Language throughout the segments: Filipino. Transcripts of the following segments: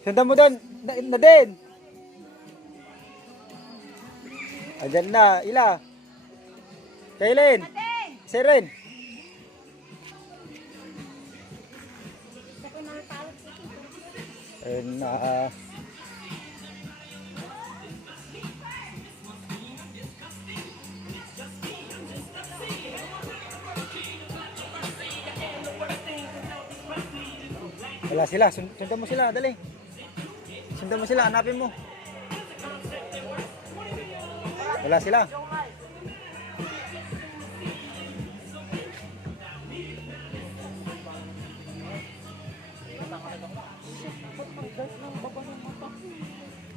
Sundan mo doon. Na din. Ayan na. Ila. Kailin. Siren. Ayan na. Wala sila. Sundan mo sila. Dali. Sundan mo sila. Hanapin mo. Wala sila.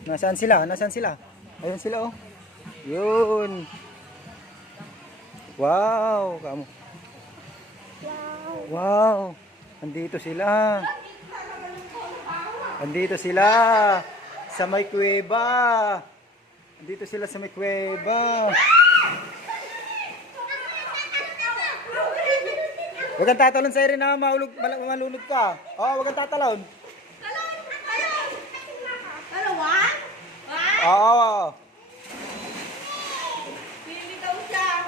Nasaan sila? Nasaan sila? Ayun sila oh. Yun. Wow, kamu. Wow. Andito sila. Andito sila sa may kuweba. Andito sila sa may kuweba. Huwag kang tatalon sa irin na malunod ka. Oo, huwag kang tatalon. Oo. Pili daw siya.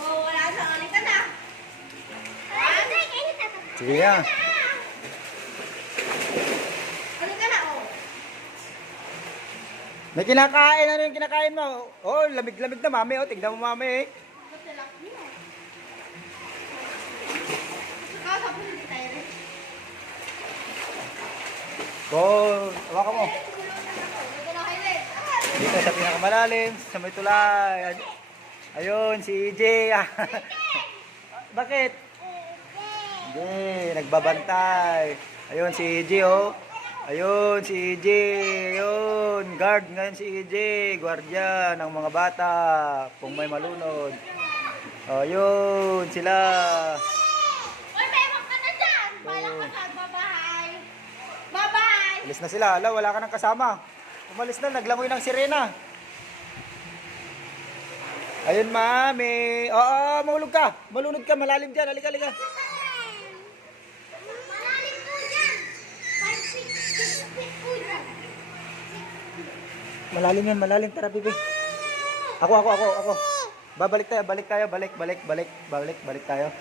Oh, wala sa ulit ka na. Sige na. Ulit ka na, oh. May kinakain. Ano yung kinakain mo? Oh, lamig-lamig na mami. Oh, tignan mo mami. Kasa po hindi tayo rin. Go. Hawakan mo. Ito na kayo rin. Dito sa pinakamalalim, sa may tulay. Ayun, si EJ. Bakit? Hindi, nagbabantay. Ayun, si EJ, oh. Ayun, si EJ. Ayun, guard ngayon si EJ. Guardia ng mga bata. Kung may malunod. Ayun, sila. Uy, may ewan ka na dyan. Balang ka na. Bye-bye. Bye-bye. Alis na sila. Ala, wala ka ng kasama. Umalis na, naglangoy ng sirena. Ayun, mami. Oo, mahulog ka. Malunod ka, malalim dyan. Halika, halika. Malalim po dyan. 5 feet, 6 feet po dyan. Malalim yan, malalim. Tara, bibi. Ako. Babalik tayo, balik tayo. Balik tayo.